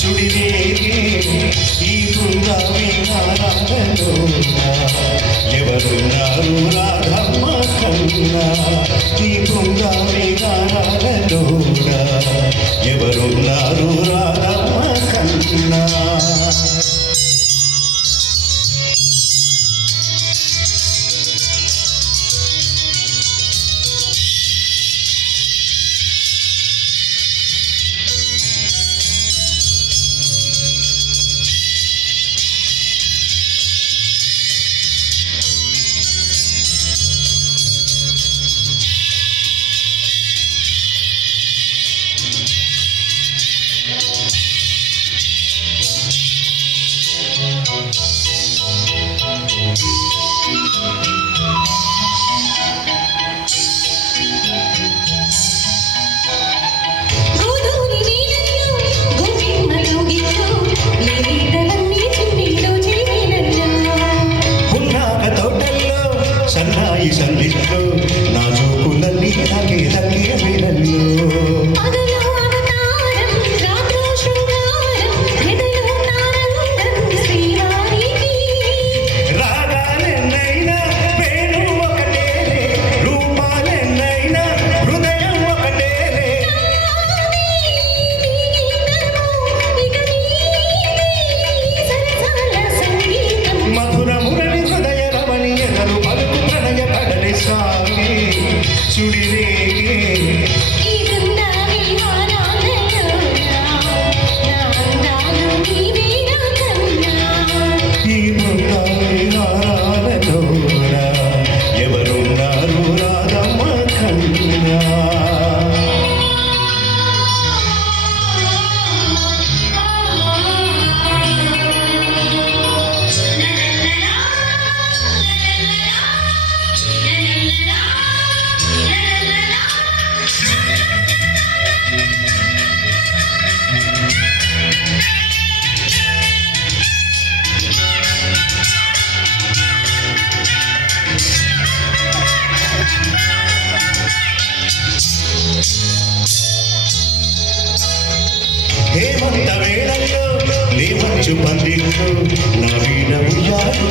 సుడివేగే ఈ బృందావనాలలో ఎవరున్నారు రాధమ్మ కన్నా ఈ బృందావనాలలో ఎవరున్నారు రాధమ్మ కన్నా సన్నాయి సందిట్లో నా చూపులన్నీ తగే తగే వినల్లో రాగాలెన్నైనా వేణు ఒకటేలే రూపాలెన్నైనా హృదయం ఒకటేలే మధుర మురళి హృదయ రమణి ఎదరు పలుకు ప్రణయ కడలి సాగి సుడివేగే ఈ బృందావనాలలో ఎవరున్నారు రాధమ్మ కన్నా హేమంత వేళల్లో లేవచ్చు పందిళ్ళు నా వీణ ఉయ్యాలు